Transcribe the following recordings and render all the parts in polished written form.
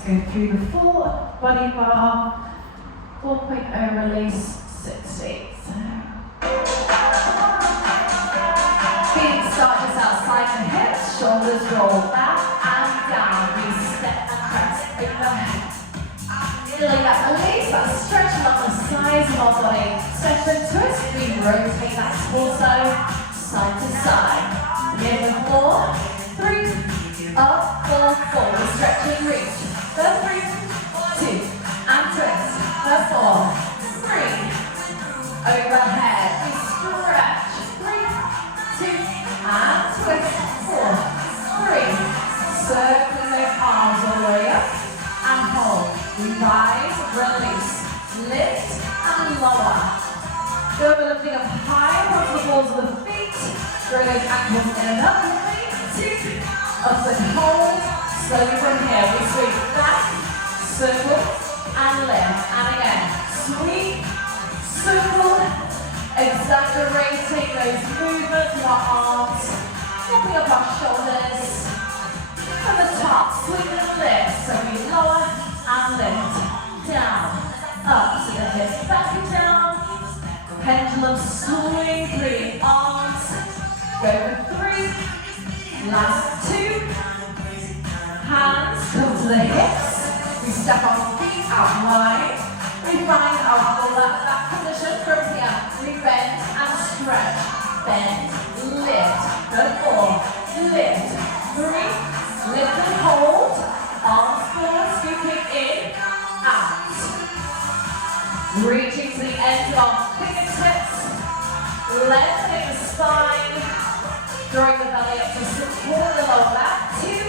Let's go through the full body bar, 4.0 release, 60. Feet start just outside the hips, shoulders roll back and down. We step and press overhead. Feeling that release, that stretch along the sides of our body. Stretch and twist, we rotate that torso side to side. Near the floor, 3, up, 4, forward, stretch and reach. The 3, 2, and twist. The 4, 3, overhead. We stretch. 3, 2, and twist. 4, 3. Circling those arms all the way up and hold. We rise, release, lift and lower. Feel the lifting up high onto the balls of the feet. Throw those ankles in and up. 3, 2, up and hold. Slowly from here, we sweep back, circle, and lift. And again, sweep, circle, exaggerating those movements of our arms, popping up our shoulders. From the top, sweep and lift. So we lower and lift, down, up to the hips, back and down. Pendulum swing through the arms. Go for 3, last 2. Hands come to the hips. We step our feet out wide. We find our full back position from here. We bend and stretch. Bend, lift. Go 4, lift. 3, lift and hold. Arms forward, scooping in, out. Reaching to the end of our fingertips. Lengthening the spine. Drawing the belly up to support the lower back. 2.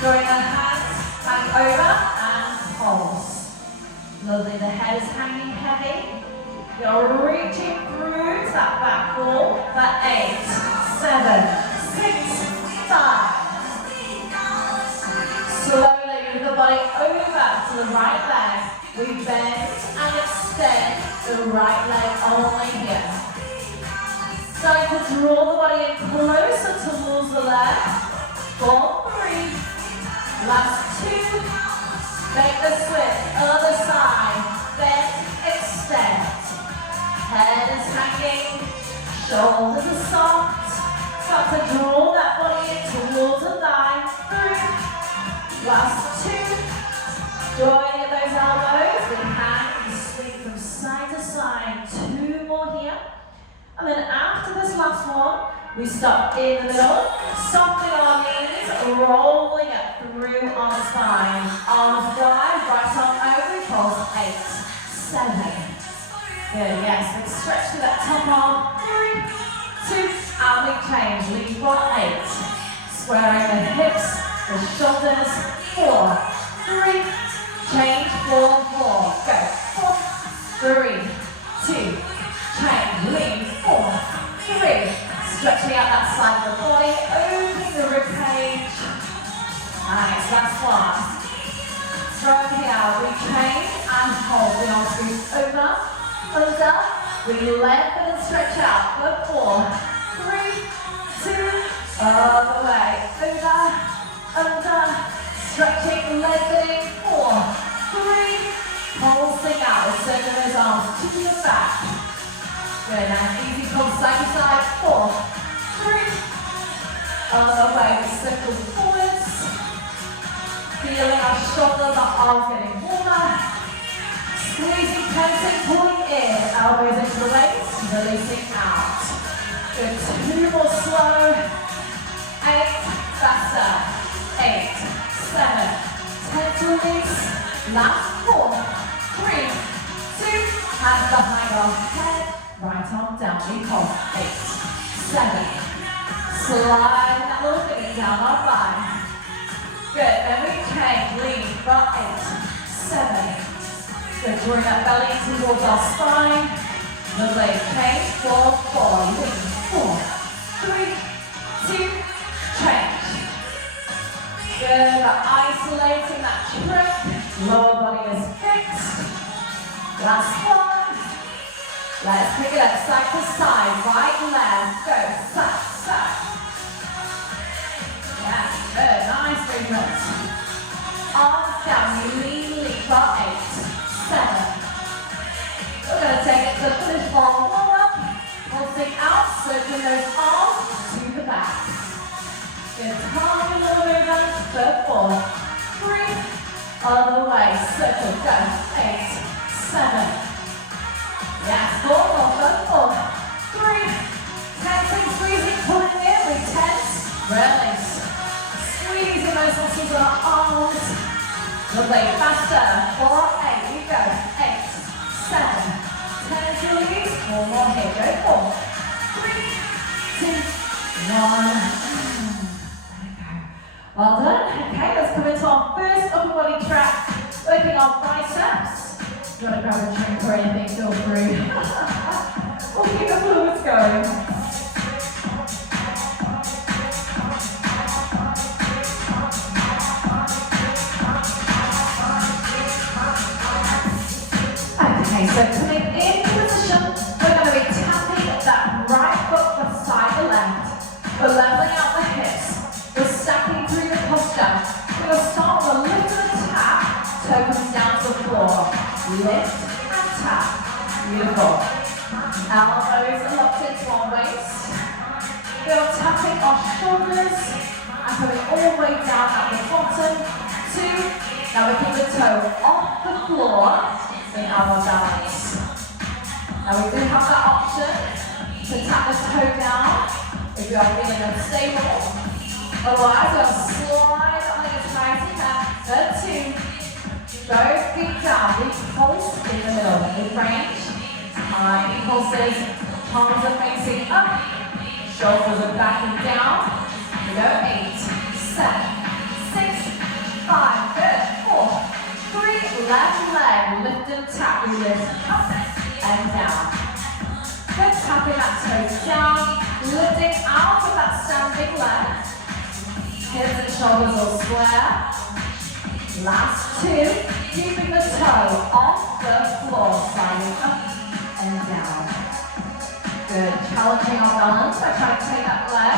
Drawing our hands back over and pulse. Lovely, the head is hanging heavy. You're reaching through to that back wall for 8, 7, 6, 5. Slowly move the body over to the right leg. We bend and extend the right leg only here. Starting to draw the body in closer towards the left. 4, 3. Last 2, make the switch, other side, bend, extend. Head is hanging, shoulders are soft. Start to draw that body in towards the thigh. 3, last 2. Joining at those elbows, we hang, we swing from side to side. 2 more here. And then after this last one, we stop in the middle, softening our knees, rolling it through our spine. Arms wide, right arm over, pulse 8, 7. Good, yes, let's stretch to that top arm. 3, 2, and we change. Lean for 8. Squaring the hips, the shoulders. 4, 3, change, 4, 4. Go, 4, 3, 2, change, lean, 4, 3. Stretching out that side of the body, opening the ribcage. Nice, last one. From here, we change and hold. The arms scoop over, under. We lengthen and stretch out for 4, 3, 2, other way. Over, under, stretching, lengthening. 4, 3, pulsing out. We're circling those arms to the back. Good, now easy pull side to side. 4, 3. Other way, we circle forwards. Feeling our shoulders, our arms getting warmer. Squeezing, tensing, pulling in. Elbows into the legs, releasing out. Good, 2 more slow. 8, faster. 8, 7, 10 to release. Last 4, 3, 2. Hands behind our head. Right arm down, we hold. 8, 7. Slide that little finger down our thigh. Good, then we change, lean for 8, 7. Good, drawing that belly towards our spine. Lovely, change, 4, 4, lean, 4, 3, 2, change. Good, isolating that trip. Lower body is fixed. Last one. Let's pick it up side to side, right, left, go, side, side. Yeah, good, nice movement. Arms down, you lean, leap for 8, 7. We're going to take it to the finish ball, warm up, pulsing out, circling those arms to the back. Good, calm your little movement for 4, 3, other way, circle, go, 8, 7. Yes, 4 more, 4, 3, tensing, squeezing, pulling in, we tense, release. Squeezing those muscles on our arms. Lovely, faster, 4, 8, you go, 8, 7, 10 as you release, 4 more here, go, 4, 3, 2, 1. Well done. Okay, let's come into our first upper body track, working our biceps. If you want to grab a drink or anything, feel free. We'll keep the fluids going. Okay, so coming into position, we're going to be tapping that right foot beside the left. We're leveling out the hips. We're stacking through the posture. We're going to start with a lift and a tap. Toe comes down to the floor. Lift and tap. Beautiful. Elbows are locked into our waist. We're tapping our shoulders and coming all the way down at the bottom. 2. Now we keep the toe off the floor in our balance. Now we do have that option to tap the toe down if you are feeling unstable. Otherwise, we'll slide on the side to 2. Both feet down. We pulse in the middle. Mid-range. Tiny pulses. Palms are facing up. Shoulders are backing down. We go 8, 7, 6, 5. Good. 4, 3. Left leg. Lift and tap. We lift up and down. Good. Tapping that toes down. Lifting out of that standing leg. Hips and shoulders will square. Last 2, keeping the toe off the floor, sliding up and down. Good, challenging our balance by trying to take that leg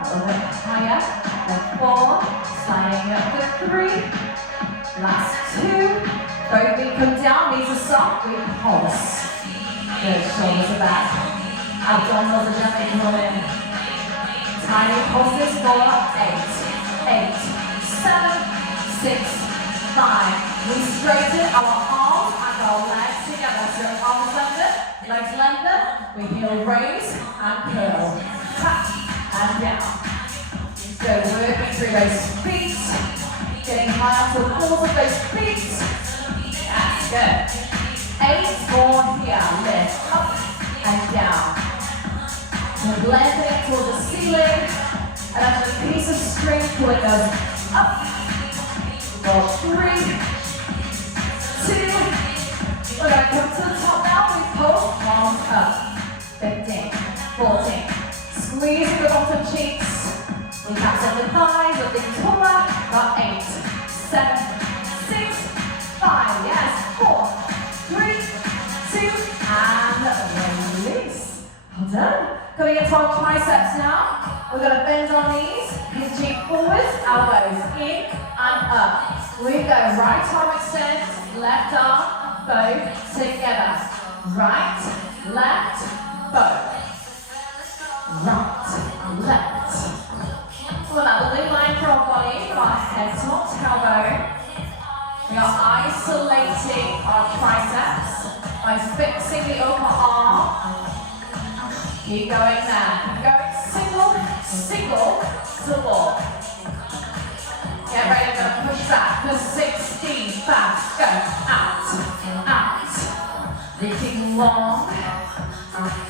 a little bit higher. Then 4, sliding up to 3. Last 2, both feet come down, knees are soft, we pulse. Good, shoulders are back. Abdominals are gently pull in. Tiny pulses for 8, 7, 6, 5. We straighten our arms and our legs together. So arms lengthen, legs lengthen. We heel raise and curl. Tap and down. Good, working through those feet. Getting high up to the balls of those feet. That's good. 8 more here. Lift up and down. We're blending towards the ceiling. And that's a piece of string pulling us up. Go 3, 2. We're going to come to the top now. We pull, arms up. 15, 14. Squeeze the bottom cheeks. We tap the thighs, lifting taller. Got 8, 7, 6, 5. Yes, 4, 3, 2, and release. Well done. Coming into our triceps now. We're going to bend our knees, hinging forwards, elbows in and up. We go right arm extends, left arm, both together. Right, left, both. Right, left. Well, that little line for our body, from our head to our tailbone. We are isolating our triceps by fixing the upper arm. Keep going there. Keep going. Single, double. Get ready, we're going to push back for 16, fast, go, out, reaching long.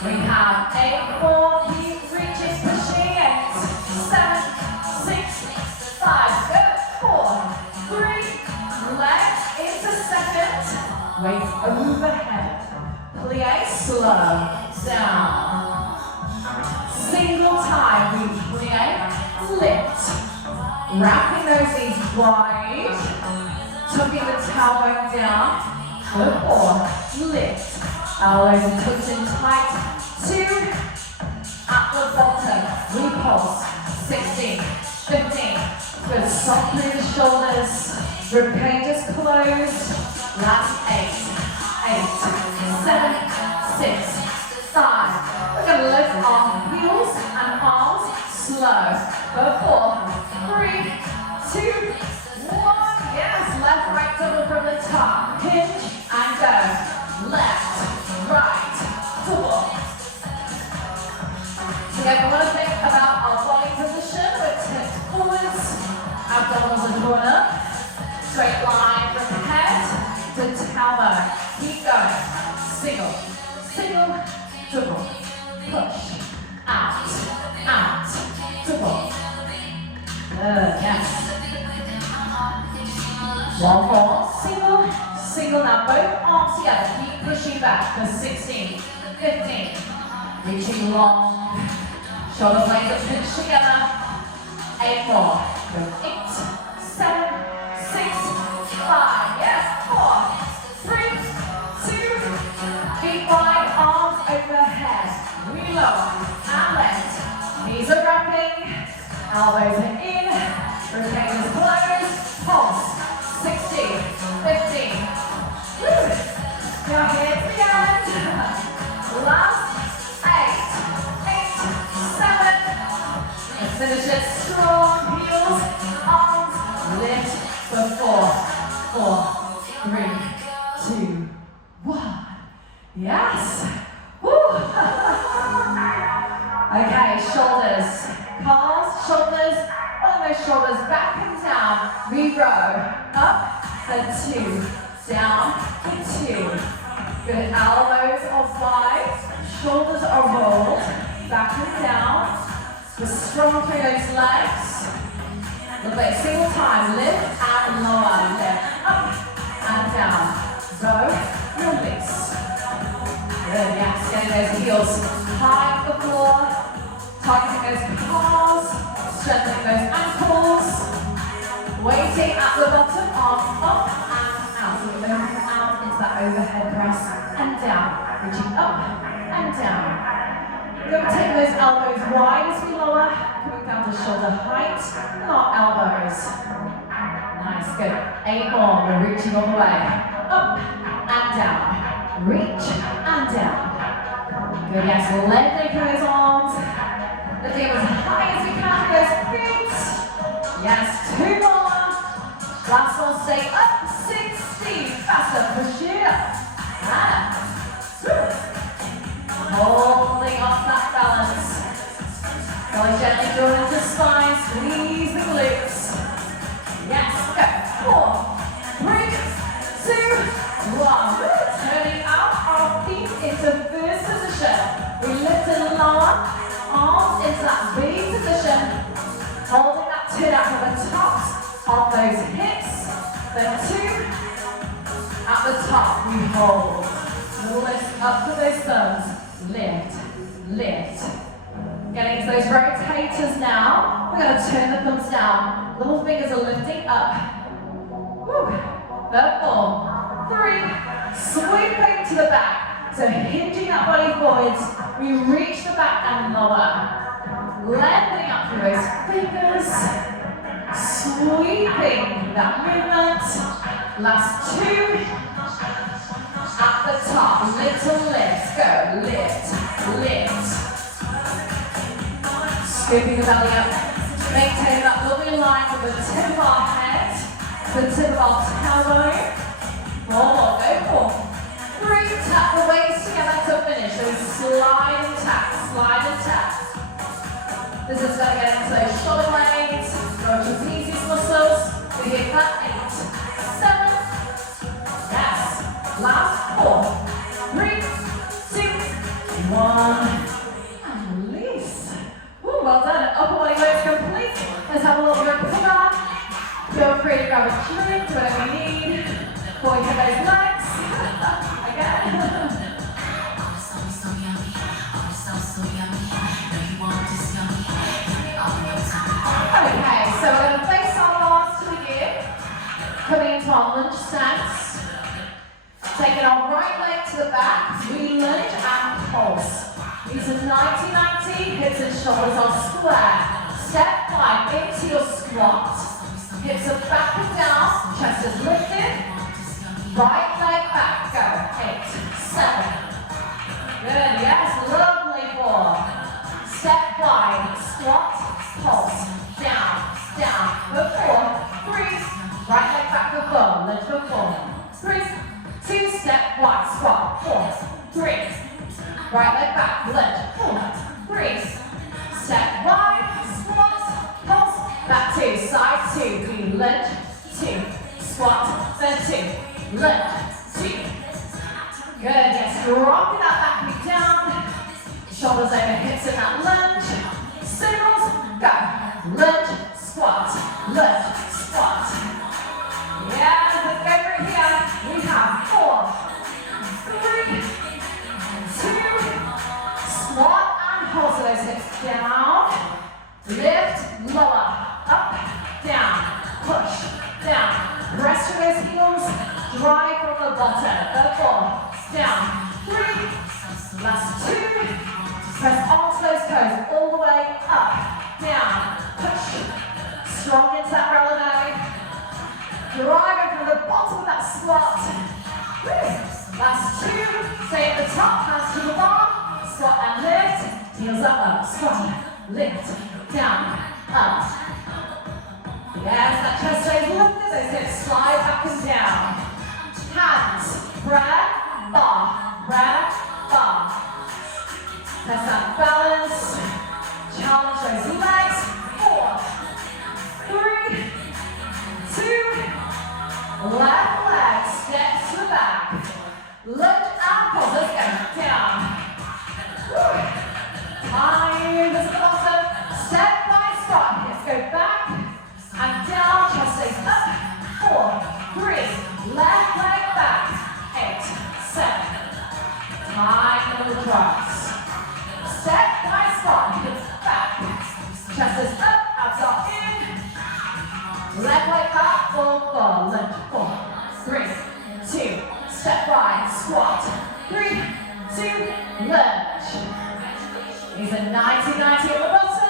We have 8 more, keep reaching, pushing, 8, 7, 6, 5, go, 4, 3, legs into second, weight overhead, plie, slow, down. Single time, we plie, lift. Wrapping those knees wide, tucking the tailbone down, for 4, lift. Elbows and tucked in tight, 2, at the bottom, we pulse, 16, 15, good, soft through the shoulders, Ribcage is closed. Last 8, 7, 6, 5. We're going to lift our heels and arms slow. Go 4, 3, 2, 1. Yes, left, right, double from the top. Hinge and go. Left, right, double. So again, we want to think about our body position. We're tipped forwards, abdominals are drawn up. Straight line from head to tailbone. Keep going. Single, single, double. Push. Out, out, double. Good, yes. One more. Single, single. Now both arms together. Keep pushing back for 16, 15. Reaching long. Shoulder blades are pinched together. 8 more. Go 8, 7, 6, 5. Yes. 4, 3, 2. Feet wide, arms overhead. Reload and lift. Knees are wrapping. Elbows are in. Ribcage is closed. Pulse. 16, 15. Woo. Now here to the end. Last 8, 7. Let's finish it strong. Heels, arms, lift for 4, 3, 2, 1. Yes. Woo. Okay, shoulders, calves, shoulders, on those shoulders, back and down. We row up for 2, down for 2. Good, elbows are wide, shoulders are rolled, back and down. We're strong through those legs. Look at single time, lift and lower, lift up and down. Row, release. Good, yes, getting those heels high off the floor, tightening those calves, strengthening those ankles, weighting at the bottom, arms up and out. So we're moving out into that overhead press and down, reaching up and down. We're going to take those elbows wide as we lower, coming down to shoulder height, and our elbows. Nice, good. 8 more, we're reaching all the way. Up and down, reach and down. Good, yes, lengthening through those arms. Lifting up as high as we can with those feet. Yes, 2 more. Last one, stay up, 60. Faster, push it up. And holding off that balance. Really gently draw into spine, squeeze the glutes. Yes, go. 4, 3, 2, 1. Turning out our feet into first position. We lift and lower, arms into that V position. Holding that chin up at the tops of those hips. Then 2. At the top, we hold. Lift up to those thumbs. Lift, lift. Getting to those rotators now. We're going to turn the thumbs down. Little fingers are lifting up. Woo. 4, 3. Sweeping to the back. So hinging that body forwards. We reach the back and lower. Lengthening up through those fingers. Sweeping that movement. Last 2. At the top, little lifts, go, lift, lift. Scooping the belly up, maintain that lovely line from the tip of our head to the tip of our tailbone. 4 more, go 4, 3, tap the weights together to finish. So we slide and tap. This is going to get into those shoulder blades, your trapezius muscles. We hit that 8, 7. Yes. Last 4, 3, 2, 1. And release. Ooh, well done. Upper body weight complete. Let's have a little bit of pull-up. Feel free to grab a drink, whatever you need. Before you hit those legs. Again. Okay, so we're going to place our arms to the ear. Coming into our lunge stance. Taking our right leg to the back, we lunge and pulse. These are 90-90, hips and shoulders are square. Step 5 into your squat. Hips are back and down, Chest is lifted. Right leg back. Go. 8, 7. Good. Yes. Lovely. 4. Step wide. Squat. Pulse. Down. Down. For 4. 3. Right leg back for 4. Lift for 4. 3. 2. Step wide. Squat. 4. 3. Right leg back. Lift. 4. 3. Step wide. Squat. Pulse. Back 2. Side 2. We lift. 2. Squat. Then 2. Lift. 2. Good. Yes. Dropping that back knee down. Shoulders over hips in that lunge. Singles. Go. Lunge. Squat. Lift. Squat. Yeah. Let's go for it here. We have 4, 3, 2. Squat and hold. So those hips down. Lift. Lower. Up. Down. Push. Down. Press through those heels. Drive from the bottom. 4. Down. 3. Last 2. Press onto those toes. All the way up. Down. Push. Strong into that releve. Driving from the bottom of that squat. Last 2. Stay at the top. Hands to the bar. Squat and lift. Heels up. Squat. Lift. Down. Up. Yes, that chest stays lifted, those hips slide back and down. Hands, breath, bar, breath, bar. Press that balance. Challenge those legs. 4, 3, 2. Left leg, step to the back. Lunge and pulse, let's go. Down. Time, this is the bottom. Step by squat, hips go back. And down, chest stays up. 4, 3, left leg back. 8, 7. Time on the cross. Step by squat, hips back. Chest is up, abs are in. Left leg back, 4, lunge. 4, 3, 2. Step wide, squat. 3, 2, lunge. These are 90-90 at the bottom.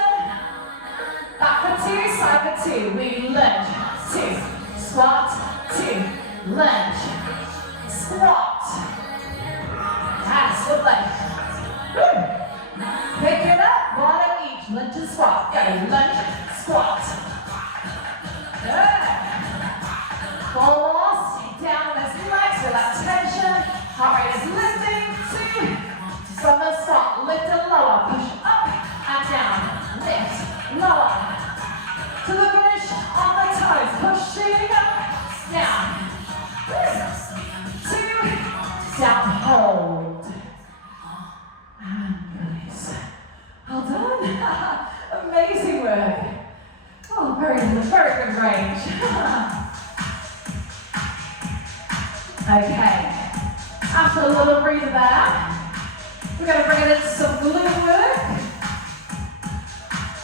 Back for 2, side for 2. We lunge. 2. Squat. 2. Lunge. Squat. Yes, good leg. Pick it up. 1 of each. Lunge and squat. Go. Lunge. Squat. Good. 4 more. Sit down on those legs. Feel that tension. Heart rate is lifting. 2. From the start. Lift and lower. Push up and down. Lift. Lower. To the finish on the toes. Pushing up. Down. 2. Down. Hold. And release. Well done. Amazing work. Oh, very good range. Okay. After a little breather there, we're going to bring it into some glute work.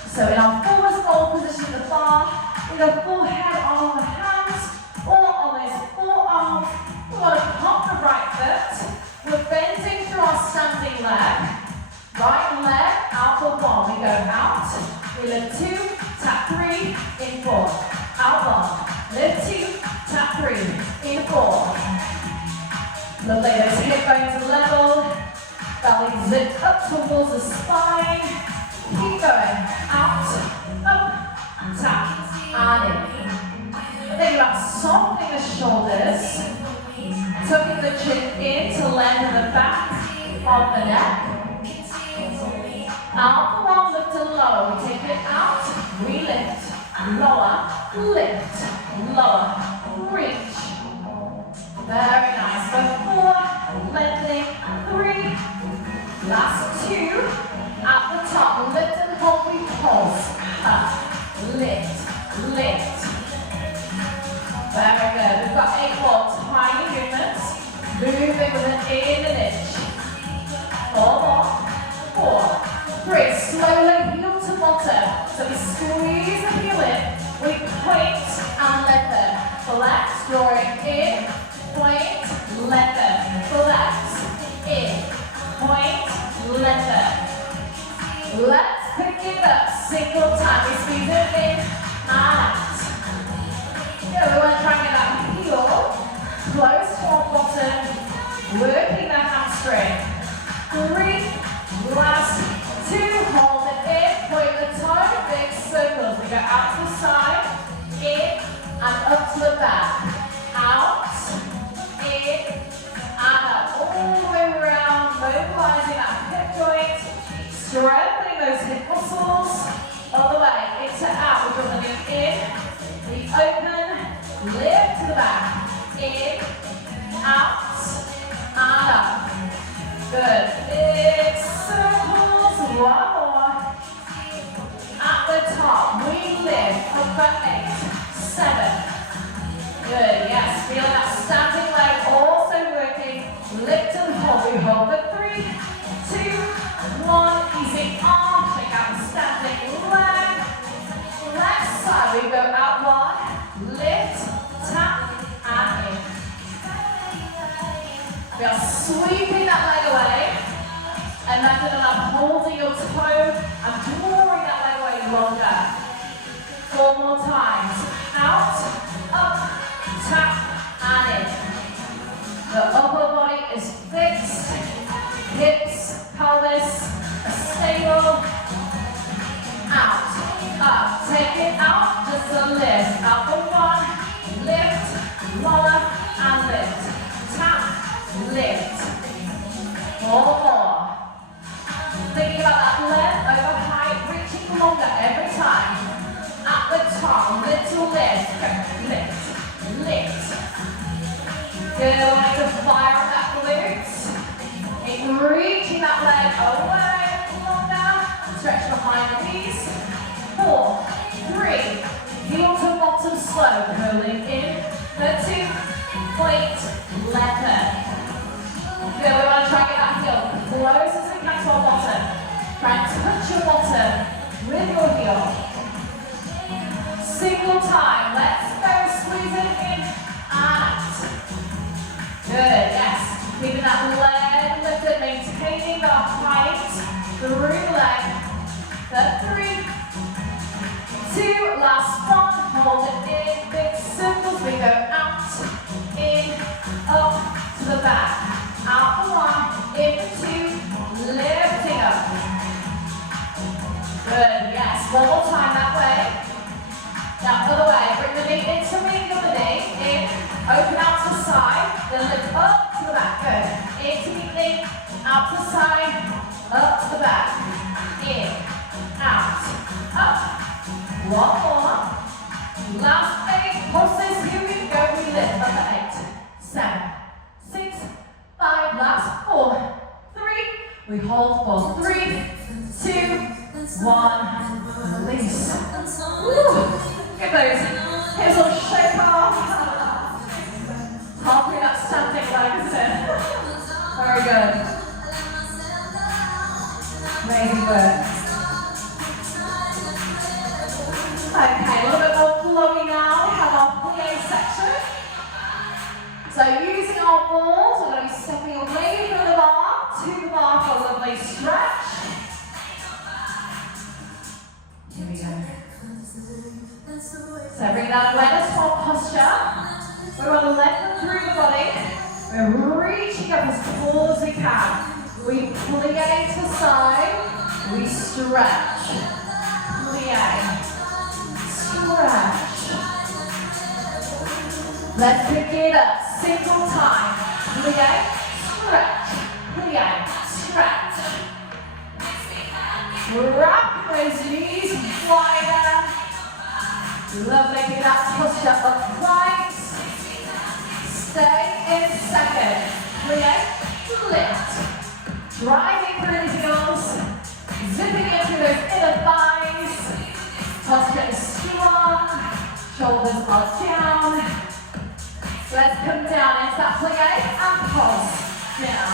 So in our forward fold position at the bar, with our forehead on the hands or on those forearms, we want to pop the right foot. We're bending through our standing leg. Right leg out for 1. We go out. We lift 2, tap 3, in 4. Out 1. Lift 2, tap 3, in 4. Lovely. Those hip bones are level. Belly zipped up towards the spine. Keep going. Out, up, tap, and in. Think about softening the shoulders. Tucking the chin in to lengthen the back of the neck. Out the one, lift and lower. We take it out. We lift, lower, reach. Very nice. So 4, lengthening, 3. Last 2. At the top, lift and hold, we pulse. Up, lift. Very good. We've got 8 more tiny movements. Moving with an in and itch. 4 more. 4, 3. Slowly heel to bottom. So we squeeze the heel in. We point and lengthen. Flex, drawing in. Point, lengthen. Flex, in. Point, lengthen. Let's pick it up. Single time. We squeeze it in and out. Yeah, we want to try and get that Knees open, lift to the back. In, out, and up. Good. Big circles. One more. At the top, we lift for 8, 7. Good. Yes. Feel that standing leg also working. Lift and hold. We hold for 3, 2, 1. Easy off. Take out the standing leg. Left side. We go out 1. Lift, tap, and in. We are sweeping that leg away. And that's enough. Holding your toe and drawing that leg away longer. 4 more times. Out, up, tap, and in. The upper body is fixed. Hips, pelvis are stable. Out, up. Take it out. Just a lift. Out for 1. Lift, lower, and lift. Tap, lift. 4 more. Thinking about that left over height, reaching longer every time. At the top, little lift. Lift, lift. Good, I want to fire on that glutes. Keep reaching that leg away longer. Stretch behind the knees. 4, 3. Heel to bottom slow. Curling in. 2. Point. Leopard. Good, we want to try and get that heel close as we can to our bottom. Try and touch your bottom with your heel. Single time. Let's go. Squeeze it in and out. Good, yes. Keeping that leg lifted, maintaining the height through the leg. For 3, 2, last 1. Hold it in. Big circles. We go out, in, up to the back. Out for 1, in for 2, lifting up. Good, yes. One more time that way. Now other way. Bring the knee into the knee. In, open out to the side. Then lift up to the back. Good. Into the knee, out to the side, up to the back. In, out, up. 1 more. Last 8 pulses. Here we go. We lift up for 8, 7, 6, 5, last 4, 3, we hold for 3, 2, 1, release. Woo. Get those hips all shake off. Halfway up standing like this. Very good. Amazing work. Okay, a little bit more flowy now. We have our plie section. So using our balls, we're going to be stepping away from the bar, to the bar for a lovely stretch. Here we go. So bring that awareness to our posture. We want to lengthen through the body. We're reaching up as tall as we can. We plie to the side. We stretch. Plie. Stretch. Let's pick it up. Single time. Plie, stretch. Plie, stretch. Wrap those knees wider. Lovely. Get that posture upright. Stay in second. Plie, lift. Driving through the heels. Zipping into those inner thighs. Posture is strong. Shoulders are down. Let's come down into that plie and pulse down.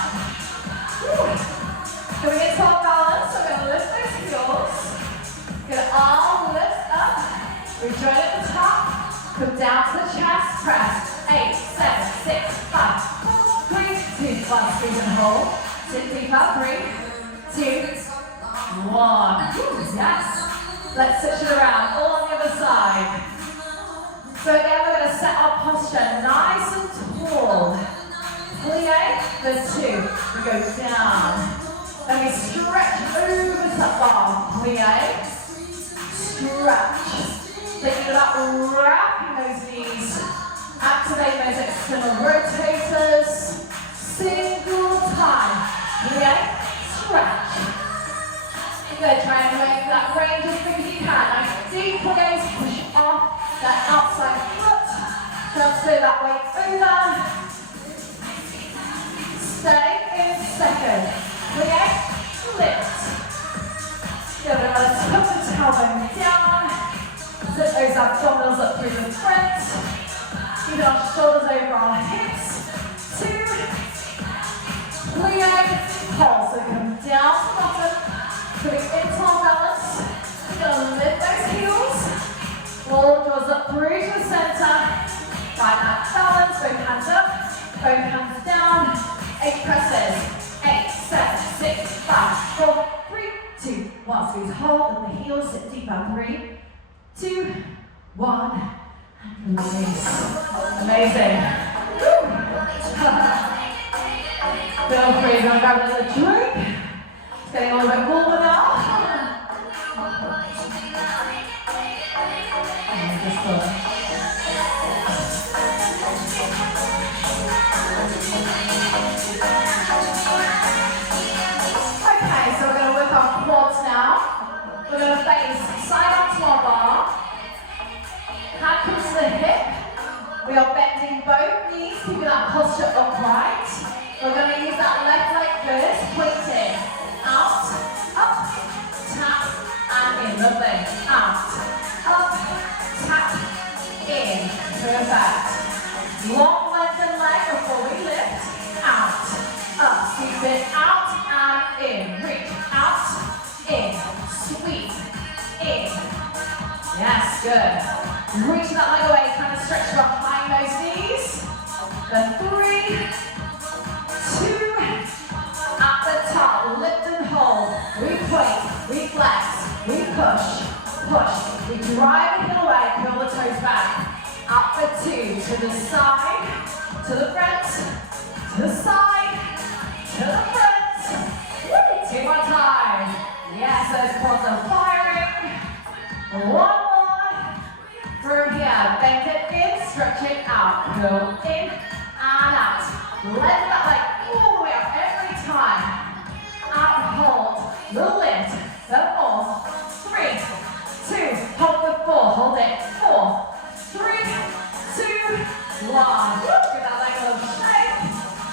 Woo. Going into our balance, we're going to lift those heels. Get an arm lift up. We join at the top. Come down to the chest. Press. 8, 7, 6, 5, 4, 3, 2, 1. Squeeze and hold. Sit deeper. 3, 2, 1. Yes. Let's switch it around. All on the other side. So again, we're going to set our posture nice and tall. Plie for 2. We go down. Then we stretch over the bar. Plie. Stretch. Thinking about wrapping those knees. Activate those external rotators. Single time. Plie. Stretch. Good. Try and make that range as big as you can. Nice deep gaze. Push off. that outside foot. Transfer that weight over. Stay in second. Lift, lift. Give it a tuck the tailbone down. Zip those abdominals up through the front. Keep our shoulders over our hips. 2, plie, hold. So come down to the bottom. Put it into our balance. We're going to lift those heels. Roll jaws up through to the center. Find that balance. Both hands up. Both hands down. 8 presses. 8, 7, 6, 5, 4, 3, 2, 1. Squeeze, hold, and the heels sit deep down. 3, 2, 1, and release. Amazing. Feel free to grab another drink. It's getting a little bit warmer now. And just okay, so we're going to work our quads now. We're going to face side onto our bar. Hand comes to the hip. We are bending both knees, keeping that posture upright. We're going to use that left leg first, pointing out, up, tap, and in. Lovely. Out, up, tap, in. Perfect. Long lengthen leg before we lift. Out, up, sweep it out and in. Reach out, in, sweep, in. Yes, good. Reach that leg away, kind of stretch behind those knees. Then 3, 2, at the top, lift and hold. We point, we flex, we push, push. We drive the heel away, curl the toes back. Up for 2, to the side, to the front, to the side, to the front. Woo, 2 more times. Yes, those quads are firing. 1 more. From here, bend it in, stretch it out. Curl in and out. Let that leg all the way up every time. Out, hold, the lift, the 4, 3, 2, hold the 4, hold it, 4, 3, 2, 1. Give that leg a little shake.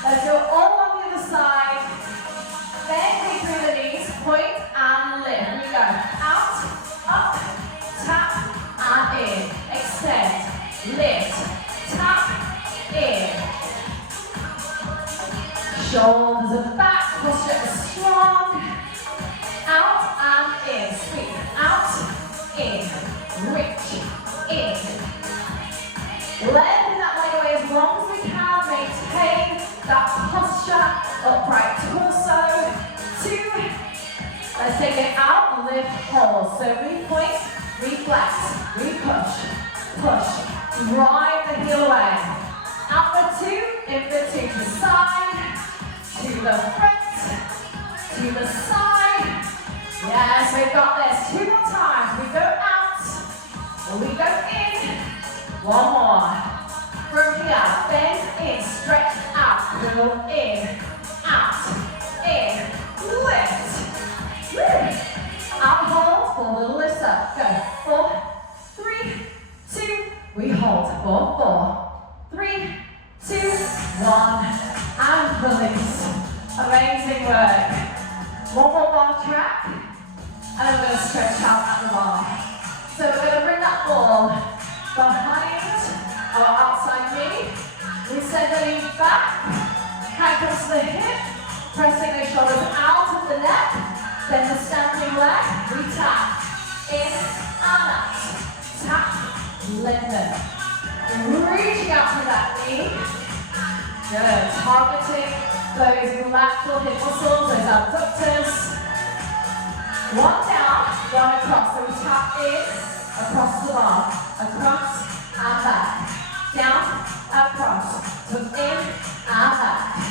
Let's go all on the other side. Bend through the knees, point and lift. Here we go. Out, up, tap, and in. Extend, lift, tap, in. Shoulders are back, posture is strong. Out and in. Sweep, out, in. Reach, in. Lengthen that leg away as long as we can. Maintain that posture, upright torso. 2. Let's take it out, lift, hold. So we point, we flex, we push, push. Drive the heel away. Out for 2, in for 2. To the side, to the front, to the side. Yes, we've got this. 2 more times. We go out, we go in. 1 more. From here, bend in, stretch out, go in, out, in, lift. Out, hold, 4 little lifts up. Go. 4, 3, 2, we hold. 4, 4, 3, 2, 1, and release. Amazing work. 1 more bar track, and then we're going to stretch out at the bar. So we're going to bring that ball behind our outside knee. We send the knee back, hand comes to the hip, pressing those shoulders out of the neck. Then the standing leg, we tap, in and out, tap, lengthen. Reaching out to that knee. Good, targeting those lateral hip muscles, those abductors. 1 down, 1 across, so we tap in, across the bar, across and back. Down, across, so in and back.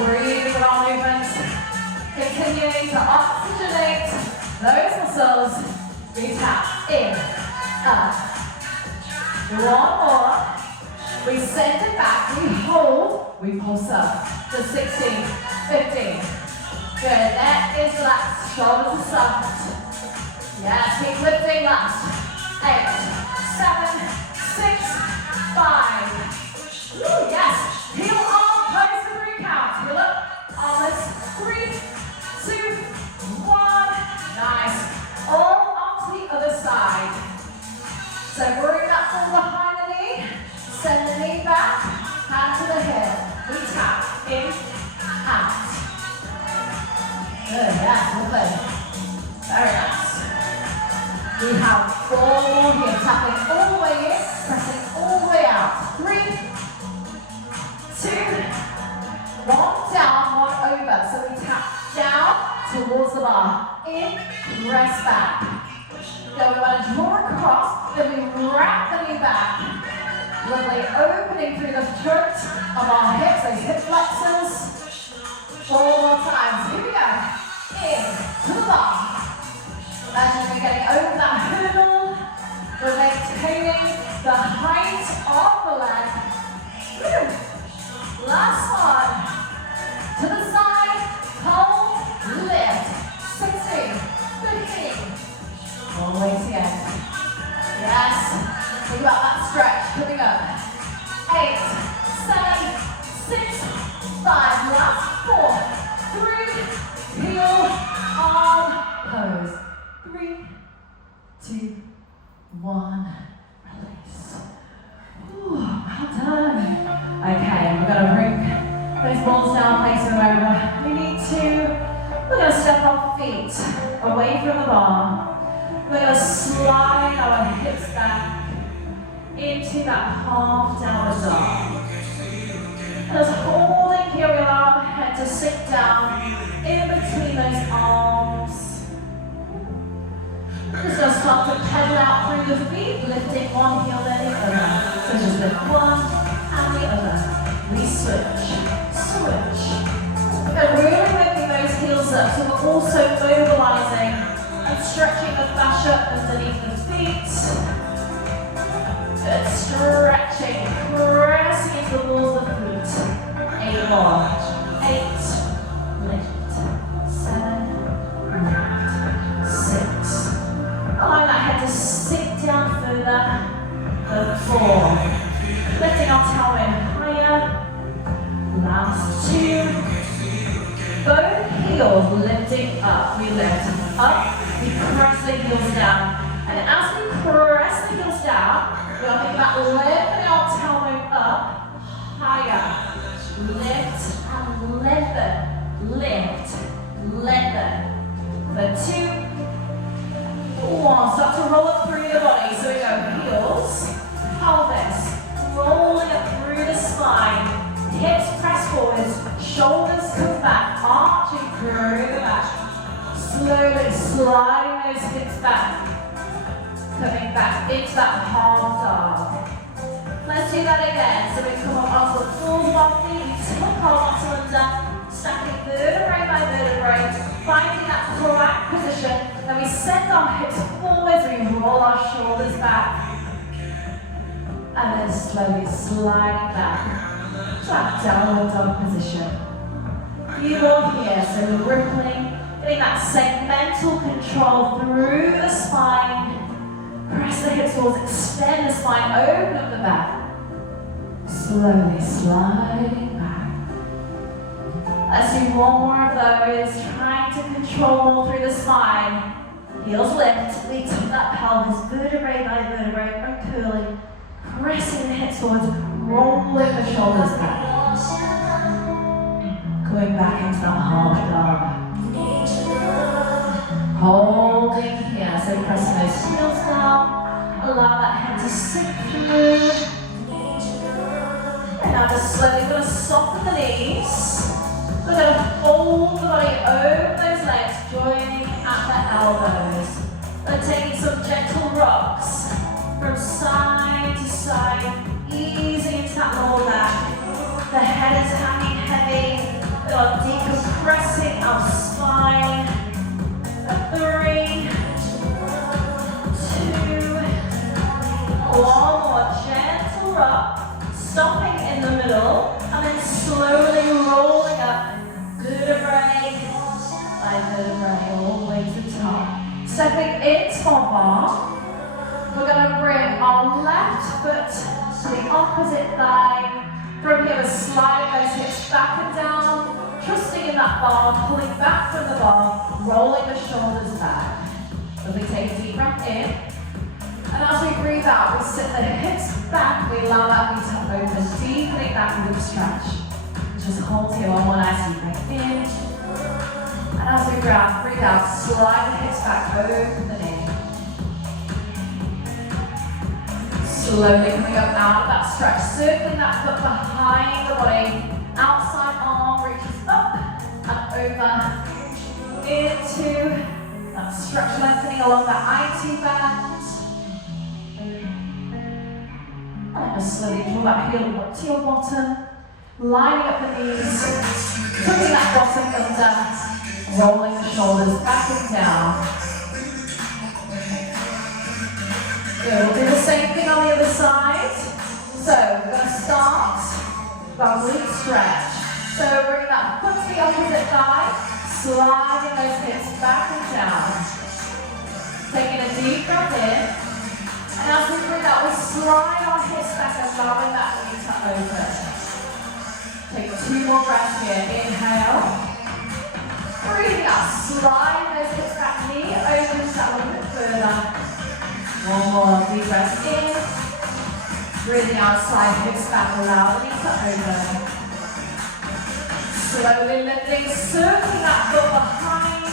Breathe with our movements. Continuing to oxygenate those muscles. We tap in, up. 1 more. We send it back, we hold, we pulse up. To 16, 15. Good, neck is relaxed, shoulders are soft. Yes, keep lifting last. 8, good. Yeah, lovely. Very nice. We have 4 more here. Tapping all the way in, pressing all the way out. 3, 2, 1, down, 1 over. So we tap down towards the bar. In, press back. Go, we want to draw across, then we wrap the knee back. Lovely, opening through the front of our hips, those hip flexors. 4 more times, here we go. In, to the bar. Imagine we're getting over that hurdle. We're maintaining the height of the leg. Woo. Last one. To the side, hold, lift. 16, 15. All the way to the end. Yes. Think about that stretch coming up. 8, 7, 6, 5. Last 4, 3. Heel, arm, pose. 3, 2, 1. Release. Ooh, well done. Okay, we're going to bring those balls down, place them over. We're going to step our feet away from the bar. We're going to slide our hips back into that half downward dog. And as holding here, we allow our head to sink down in between those arms. We're just going to start to pedal out through the feet, lifting one heel then the other. So just lift one and the other. We switch. We're really lifting those heels up, so we're also mobilizing and stretching the fascia underneath the feet. Good, stretching, pressing into the balls of the feet. 8 more. 8, lift. 7, lift. 6. Allow that head to sink down further. 4. Lifting our tailwind higher. Last 2. Both heels lifting up. We lift up, we press the heels down. And as we press the heels down, we're going to think about lifting our tailbone up, higher. Lift and lengthen. Lift, lengthen. For 2, 1. Start to roll up through the body. So we go heels, pelvis, rolling up through the spine. Hips press forwards, shoulders come back, arching through the back. Slowly sliding those hips back. Coming back into that half dog. Let's do that again. So we come up onto the balls of our feet, we tuck our bottom under, stacking vertebrae by vertebrae, finding that thoracic position. Then we send our hips forwards, we roll our shoulders back. And then slowly sliding back. That downward dog position. You more here, so we're rippling, getting that segmental control through the spine. Press the hips forwards, extend the spine, open up the back. Slowly sliding back. Let's do 1 more of those, trying to control through the spine. Heels lift, leads up that pelvis, vertebrae by vertebrae, uncurling. Pressing the hips forwards, rolling the shoulders back. Going back into that half dog. Holding here, so pressing those heels down. Allow that head to sink through. And now just slowly going to soften the knees. We're going to fold the body over those legs, joining at the elbows. We're taking some gentle rocks from side to side, easing into that lower back. The head is hanging heavy. We are decompressing our spine. 3, 2, 1 more gentle rock, stopping in the middle, and then slowly rolling up, vertebrae by vertebrae, all the way to the top. Stepping into our bar. We're going to bring our left foot to the opposite thigh. From here, we're sliding those hips back and down, trusting in that bar, pulling back from the bar, rolling the shoulders back. As we take a deep breath in, and as we breathe out, we sit the hips back, we allow that knee to open, deepening that rib stretch. Just hold here one more nice deep breath in. And As we breathe out, slide the hips back over the knee. Slowly coming up out of that stretch, circling that foot behind the body. Outside arm reaches up and over into that stretch, lengthening along that IT band. And just slowly draw that heel up to your bottom, lining up the knees, tucking that bottom under, rolling the shoulders back and down. Good, we'll do the same thing on the other side. So we're going to start with our glute stretch. So bring that foot to the opposite thigh, sliding those hips back and down. Taking a deep breath in. And as we bring that, we slide our hips back, allowing that knee to open. Take 2 more breaths here. Inhale. Breathing out, slide those hips back, knee opens that a little bit further. 1 more deep breath in. Breathing out, slide hips back, allow the knee to open. Slowly lifting, circling that foot behind.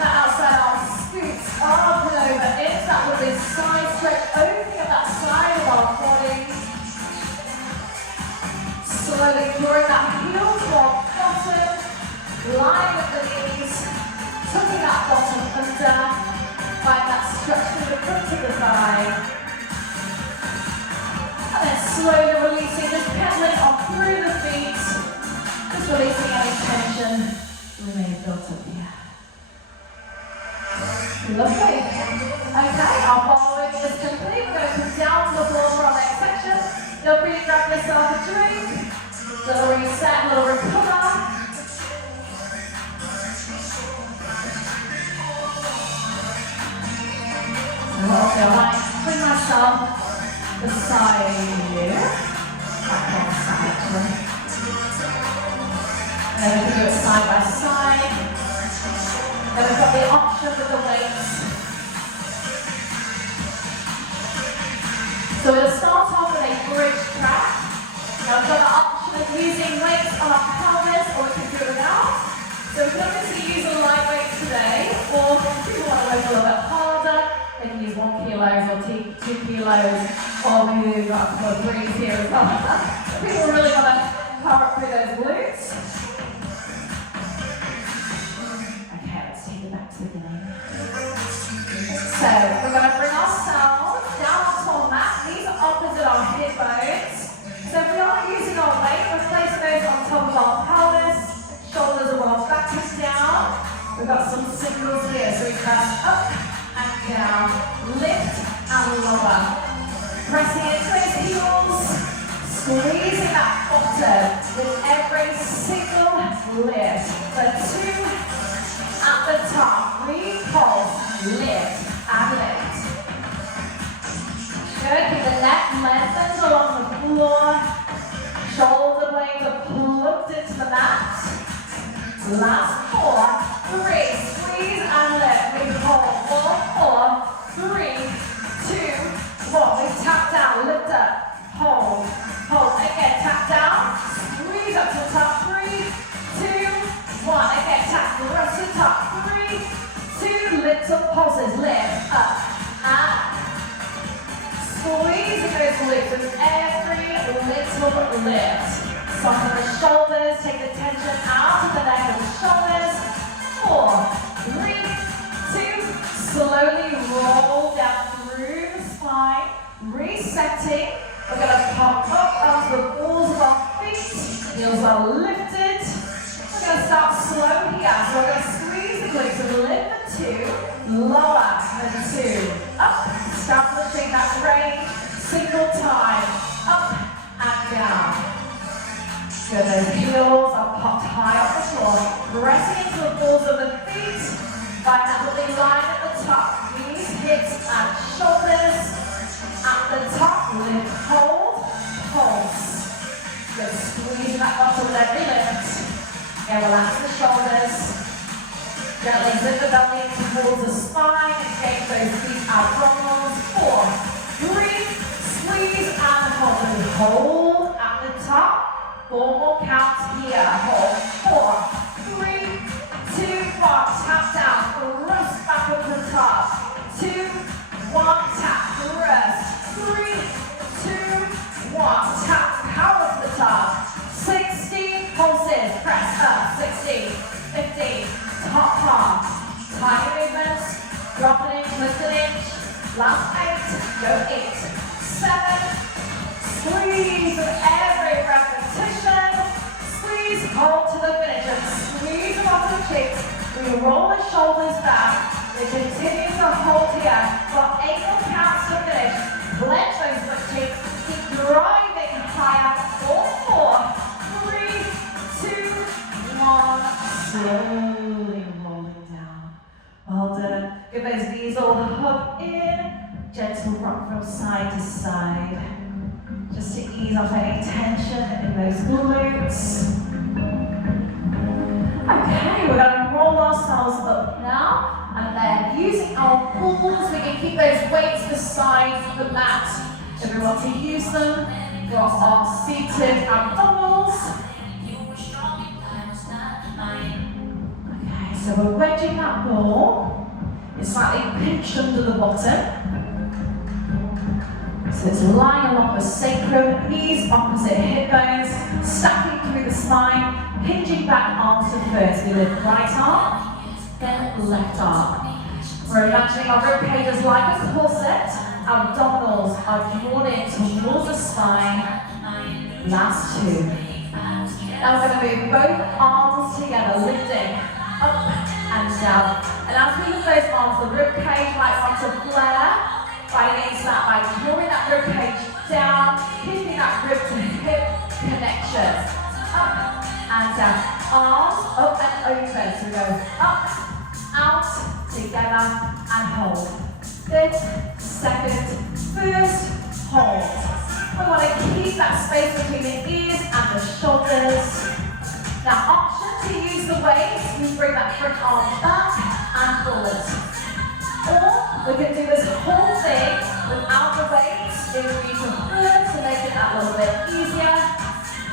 That outside arm scoots up and over into that lovely side stretch, opening up that side of our body. Slowly drawing that heel to our bottom, lining up the knees, tucking that bottom under, find that stretch through the front of the thigh. And then slowly releasing, just pedaling on through the feet, just releasing any tension we may have built up here. Lovely. Okay, our following is complete. We're going to come down to the floor for our next section. Feel free to grab yourself a drink. Little reset, little recover. And what I'll do, I might bring myself beside you. Back on the side actually. And then we can do it side by side. Then we've got the option with the weights. So we'll start off with a bridge track. Now we've got the option of using weights on our pelvis, or we can do it without. So we can obviously use a light weight today, or if people want to work a little bit harder, they can use 1 kilo or 2 kilos, or maybe we've got a couple of 3s here as well. People really want to power up through those glutes. Back to the beginning. So we're going to bring ourselves down onto our mat. These are opposite our hip bones. So if we aren't using our weight, we're placing those on top of our pelvis. Shoulders are rolled back and down. We've got some singles here. So we press up and down, lift and lower. Pressing into those heels, squeezing that bottom with every single lift. For 2. At the top, repulse, lift, and lift. Good, keep the neck lengthened along the floor. Shoulder blades are plugged into the mat. Last 4, 3, squeeze and lift. We hold 4, 3, 2, 1. We tap down, lift up, hold, hold. Again, tap down, squeeze up to the top. 3, 2, 1. Again, tap the rest of the top. 3, 2, little pulses. Lift up and squeeze those glutes with every little lift. Soften the shoulders. Take the tension out of the neck and the shoulders. 4, 3, 2. Slowly roll down through the spine. Resetting. We're going to pop up onto the balls of our feet. Heels are lifted. We're going to start slow here. So we're going to squeeze the glutes and lift the 2, lower and 2, up. Start lifting that range, single time, up and down. Good, those heels are popped high off the floor. Pressing into the balls of the feet. Find that lovely line at the top. Knees, hips and shoulders. At the top, lift, hold, pulse. Good, squeezing that bottom with every lift. And relax the shoulders. Gently zip the belly towards the spine. Engage those feet abdominals. 4, 3, squeeze and hold. Hold at the top. 4 more counts here. Hold. 4, 3, 2, top. 60 pulses, press up. 60, 50, top palm. Tiny movements, drop an inch, lift an inch. Last 8, go 8, 7, squeeze with every repetition. Squeeze, hold to the finish, and squeeze the bottom cheeks. We roll the shoulders back. We continue to hold here for 8 more counts to finish. Clench those butt cheeks. Keep driving higher. 4, 3, 2, 1. Slowly rolling down. Well done. Give those knees all the hug in. Gentle rock from side to side. Just to ease off any tension in those glutes. Okay, we're going to roll ourselves up now. And then using our balls, we can keep those weights beside the mat if we want to use them for our seated abdominals. Okay, so we're wedging that ball. It's slightly pinched under the bottom. So it's lying along the sacrum, knees opposite hip bones, stacking through the spine, hinging back arms to first. We lift right arm, then left arm. We're imagining our rib cages like a corset. Abdominals are drawn in towards the spine. Last 2. Now we're going to move both arms together, lifting up and down. And as we lift those arms, the rib cage might want to flare. Fighting into that by drawing that rib cage down, keeping that rib to hip connection. Up and down. Arms up and over. So we go up, out, together, and hold. Fifth, second, first, hold. We want to keep that space between the ears and the shoulders. Now, option to use the weights, we bring that front arm back and forward. Or we can do this whole thing without the weights if we prefer to make it a little bit easier.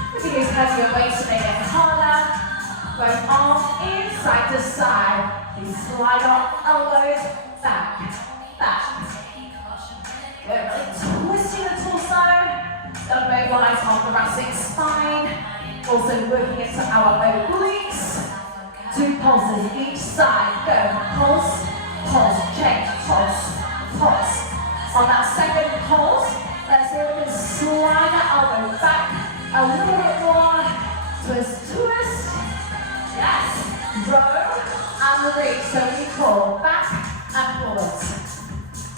We can use heavier weights to make it harder. Both arms in, side to side. We slide our elbows back, back. We're really twisting the torso. Gonna mobilize our thoracic spine. Also working into our obliques. 2 pulses each side. Go, pulse. Pulse, change, pulse, pulse. On that second pulse, let's see if we can slide that elbow back a little bit more. Twist, twist. Yes. Row and reach. So we pull back and forwards.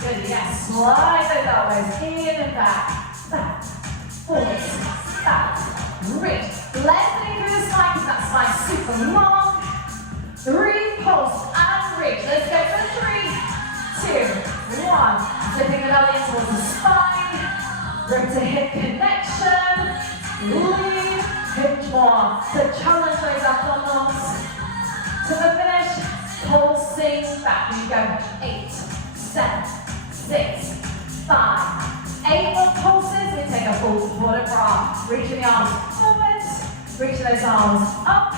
Good, yes. Slide those elbows in and back, back, forwards, back, reach. Lengthening through the spine because that spine's super long. 3, pulse and reach. Let's go for 3, 2, 1. Zipping the belly towards the spine. Rib to hip connection. Lean, hinge more. So challenge those abdominals. To the finish, pulsing back. We go 8, 7, 6, 5. 8 more pulses. We take a full forward arm. Reaching the arms forwards. Reaching those arms up.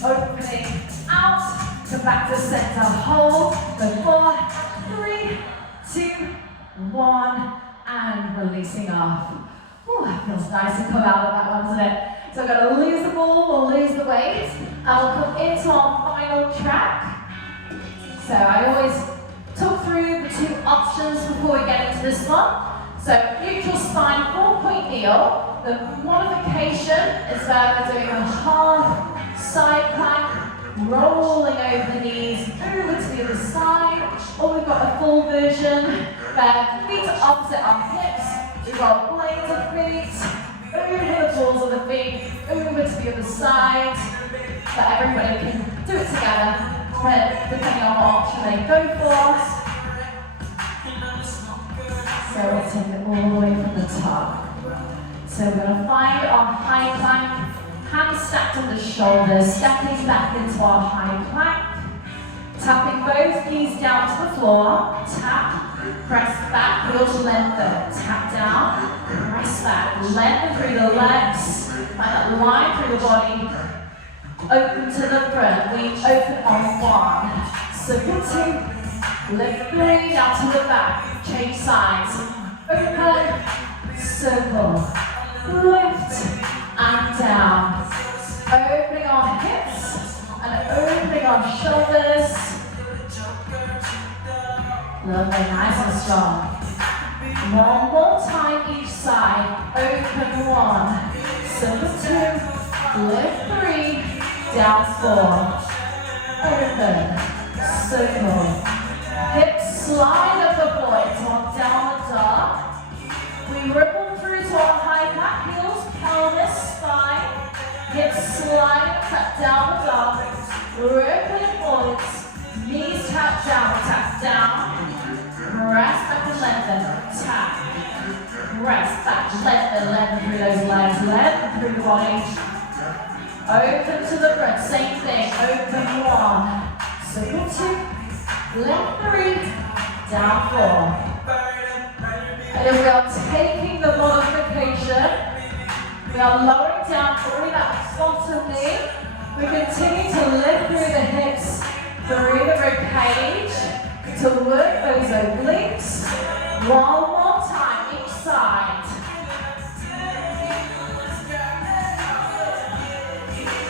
Opening out, come back to center, hold, go 4, 3, 2, 1, and releasing off. Ooh, that feels nice to come out of that one, doesn't it? So we're going to lose the ball, we'll lose the weight, and we'll come into our final track. So I always talk through the 2 options before we get into this one. So neutral spine, 4-point kneel. The modification is that we're doing a half side plank, rolling over the knees, over to the other side. Or we've got a full version where feet are opposite our hips. We roll blades of feet, over the balls of the feet, over to the other side. So everybody can do it together, depending on what option they go for. So we'll take it all the way from the top. So we're going to find our high plank, hands stacked on the shoulders, stepping back into our high plank, tapping both knees down to the floor, tap, press back, we also lengthen, tap down, press back, lengthen through the legs, find that line through the body, open to the front, we open on 1, so good 2, lift 3, down to the back, change sides, open, circle, lift, and and down. Opening our hips and opening our shoulders. Lovely, nice and strong. One more time each side. Open one. Circle two. Lift three. Down four. Open. Circle. Hips slide up the floor into our downward dog. We ripple through to our high back, heels, pelvis, spine. Hips slide up that downward dog. Rippling forwards. Knees tap down. Press back and lengthen. Tap. Press back, lengthen through those legs. Lengthen through the body. Open to the front, same thing. Open one. Circle two. Left three. Down four. And then we are taking the modification. We are lowering down, pulling that bottom knee. We continue to lift through the hips, through the ribcage, to work those obliques. One more time, each side.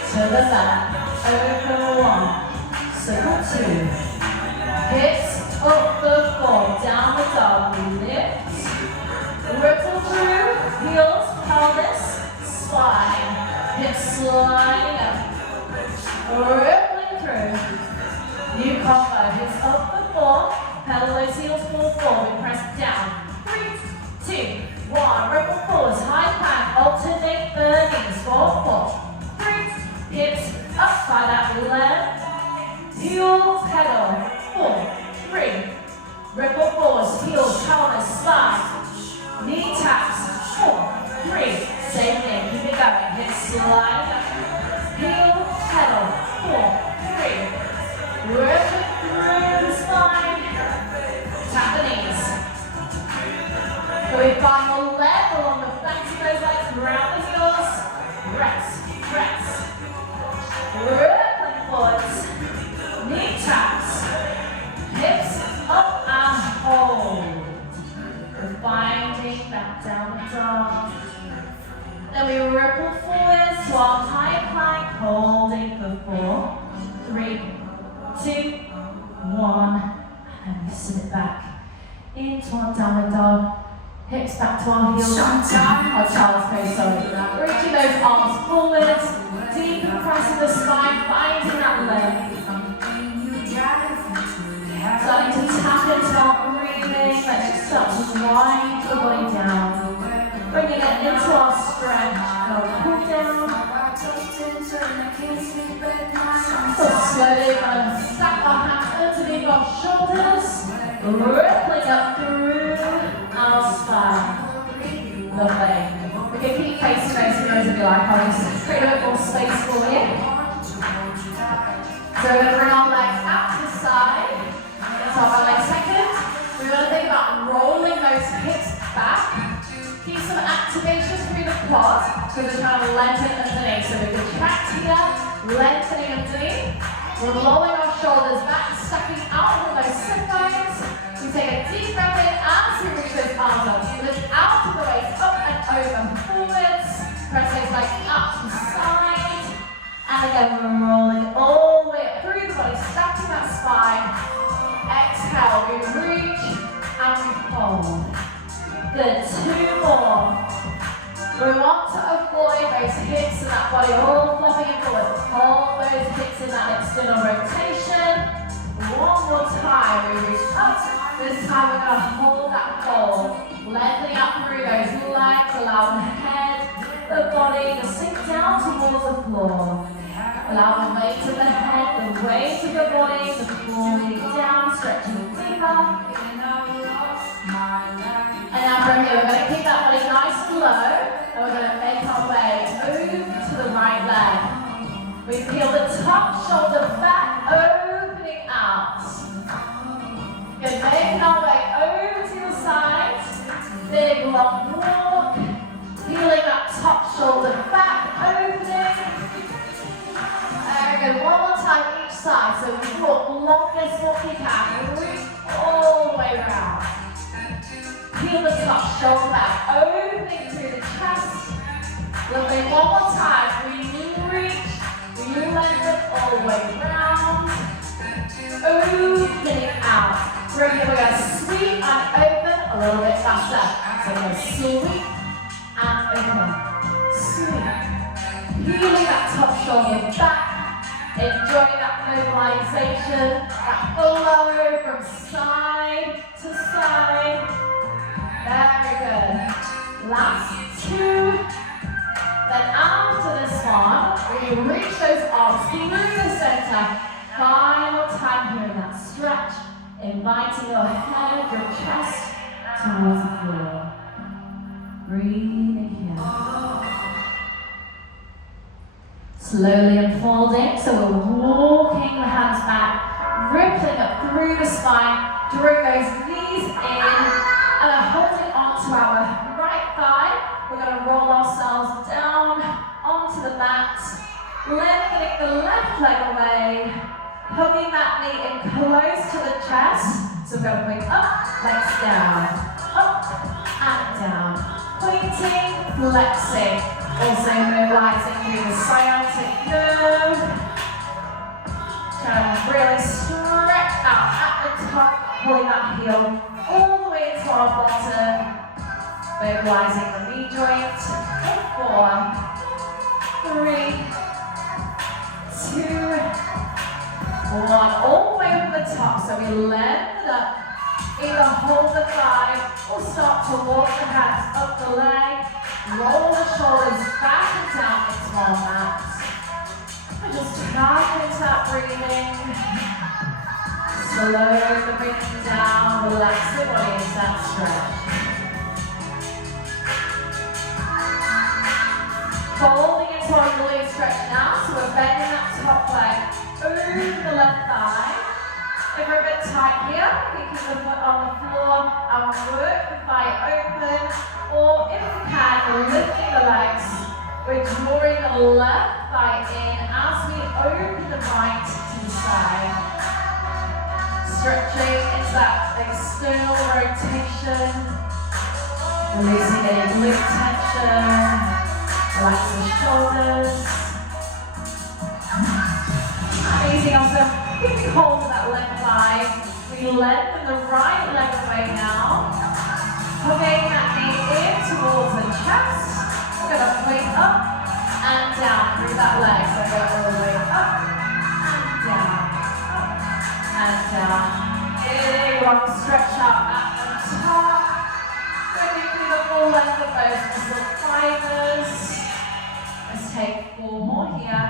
To the back. Open one. Circle two. Hips up the floor, down the dog. We lift. Ripple through, heels, pelvis, spine. Hips sliding up. Rippling through. New combo. Hips up the floor. Pedal those heels forward. We press down. 3, 2, 1. Ripple forwards. High plank. Alternate the knees. 4, 3. Hips up by that left. Heels, pedal. 4, 3. Ripple forwards. Heels, pelvis, spine. Knee taps. 4, 3. Same thing. Keep it going. Hips slide up. Heel, pedal. 4, 3. Ripple through the spine. Tap the knees. So we find the leg along the flanks of those legs. Round the heels. Rest. Rippling forwards. Knee taps. Hips up and hold. We're finding that downward dog. Then we ripple forwards to our high plank, holding for 4, 3, 2, 1. And we sit back into our downward dog. Hips back to our heels. Our child's pose, sorry. Reaching those arms forwards. Deep and pressing the spine, finding that leg. Starting to tap into our breathing. Let's start to wind the body down. Bringing it into our stretch. Pull down. So slowly we're going to stack our hands underneath our shoulders. Rippling up through our spine. Lovely. We can keep facing those if you like. I'll just create a bit more space for you. So we're going to bring our legs out to the side. So our legs second. We're going to think about rolling those hips back. Keep some activation through the quads. So we're trying to lengthen underneath. So we contract here, lengthening underneath. We're rolling our shoulders back, stepping out of those sit bones. We take a deep breath in as we reach those arms up. Lift out of the waist, up and over, forwards. Press those legs up to the side. And again, we're rolling all the way up through the body, stacking that spine. Exhale, we reach and we fold. Good, 2 more. We want to avoid those hips and that body all flopping forward. Hold those hips in that external rotation. One more time, we reach up. This time we're going to hold that fold. Lengthening up through those legs, allow the head, the body to sink down towards the floor. Allow the weight of the head, the weight of the body to pull you down, stretching deeper. And now from here, we're going to keep that body nice and low, and we're going to make our way over to the right leg. We peel the top shoulder back, opening out. Good, making our way over to the side. Big long walk. Peeling that top shoulder back, opening. Very good, one more time each side. So we walk longest walk you can. Reach all the way around. Peel the top shoulder back, opening through the chest. Lovely, one more time. a little bit faster. So go sweep and open. Sweep. Peeling that top shoulder back. Enjoy that mobilization, that flow from side to side. Very good. Last two. Then after this one, we reach those arms through the center. Final time here in that stretch, inviting your head, your chest towards the floor. Breathing here. Slowly unfolding, so we're walking the hands back, rippling up through the spine, drawing those knees in, and then holding onto our right thigh. We're going to roll ourselves down onto the mat, lifting the left leg away, hugging that knee in close to the chest. So we're going to bring up, legs down, up and down, pointing, flexing. Also mobilizing through the sciatic nerve. Trying to really stretch out at the top, pulling that heel all the way into our bottom. Mobilizing the knee joint in 4, 3, 2, 1. All the way over the top. So we lengthen it up. Either hold the thigh or start to walk the hands up the leg. Roll the shoulders back and down into our mat. And just tap into that breathing. Slow the breathing down, relax the body into that stretch. Folding into our glute stretch now, so we're bending that top leg over the left thigh. If we're a bit tight here, we can keep the foot on the floor and work the thigh open. Or if we can, we're lifting the legs. We're drawing the left thigh in as we open the right to the side. Stretching into that external rotation. Releasing any glute tension. Relax the shoulders. Amazing, also keeping hold of that left thigh. We lengthen the right leg away now. Hugging that knee in towards the chest. We're going to point up and down through that leg. So go all the way up and down, up and down. Big long stretch out at the top. Going through the full length of those muscle fibers. Let's take 4 more here.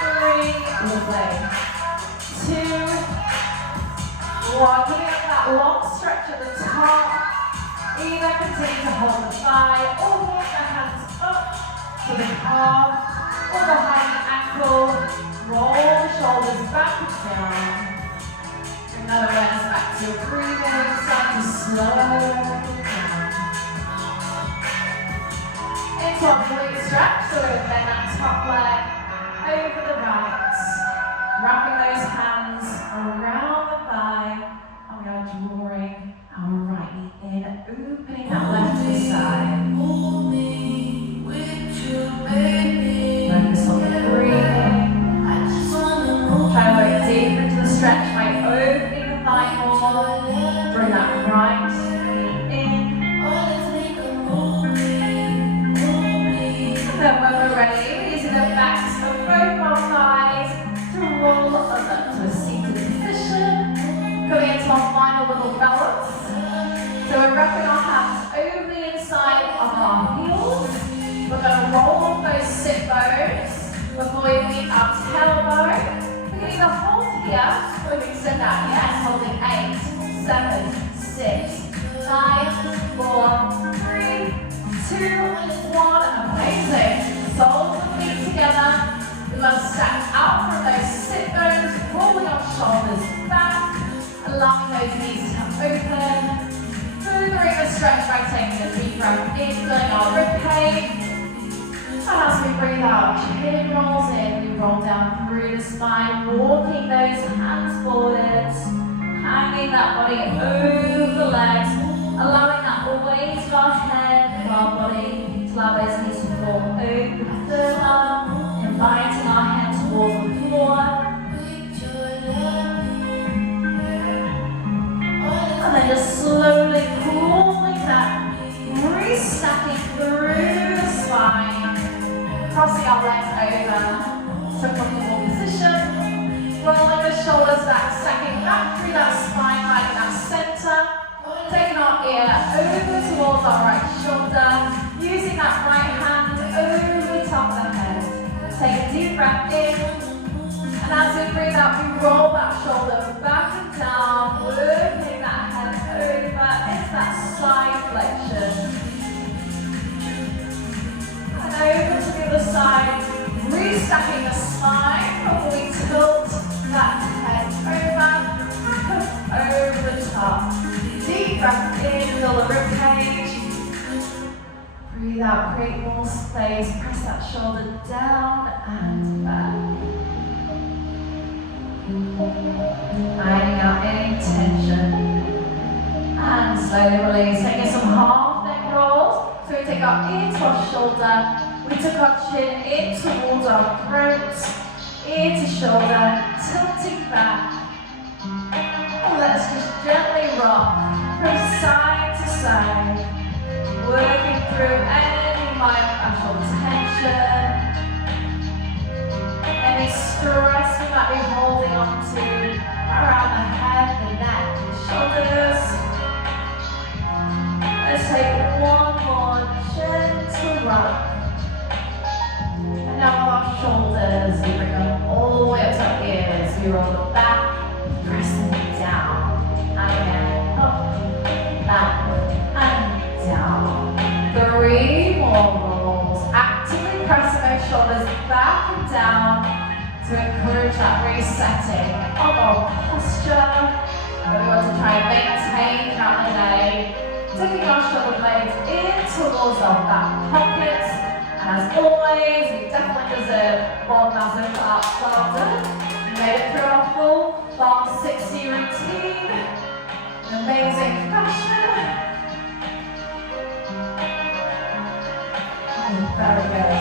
3, lovely. 2, 1. Giving up that long stretch at the top. Either continue to hold the thigh or walk the hands up to the calf or behind the ankle. Roll the shoulders back and down. Bring that awareness back to your breathing. Start to slow down. Into our glute stretch, so we're going to bend that top leg over the right. Wrapping those hands around the thigh. And we are drawing our right knee in, opening that left to the side. Focus on the breathing. Try to go deeper into the stretch by opening the thigh more. Bring that right knee in. Then when we're ready, we're using the backs of both our thighs to roll up to a seated position. Going into our final little balance. So we're wrapping our hands over the inside of our heels. We're going to roll off those sit bones before we meet our tailbone. We can either hold here or we can send out. Yes, holding 8, 7, 6, 5, 4, 3, 2, 1. Amazing. Soles and feet together. We must stack out from those sit bones, rolling our shoulders back, allowing those knees to open. Furthering the stretch by taking a deep breath in, filling our ribcage. And as we breathe out, chin rolls in, we roll down through the spine, walking those hands forwards, hanging that body over the legs, allowing that weight of our head, of our body, to allow those knees to fall open further, inviting our head towards the floor. And then just slowly it, breathe out, we roll that shoulder back and down, working that head over into that side flexion. And over to the other side, restacking the spine, before we tilt that head over the top. Deep breath in, fill the ribcage. Breathe out, create more space, press that shoulder down and back. Finding out any tension. And slowly release. Taking some half neck rolls. So we take our ear to our shoulder. We took our chin in towards our throat. Ear to shoulder, tilting back. And let's just gently rock from side to side. Working through any myofascial tension, any stress we might be holding on to around the head, the neck, the shoulders. Let's take one more gentle rock. And now with our shoulders, we bring them all the way up to our ears. We roll them back, press them down. And again, up, back, and down. 3 more rolls. Actively pressing those shoulders back and down to encourage that resetting of our posture that we want to try and maintain throughout the day. Taking our shoulder blades in towards our back pockets. And as always, we definitely deserve more massive claps after. We made it through our full Barre60 routine. An amazing fashion. Very good.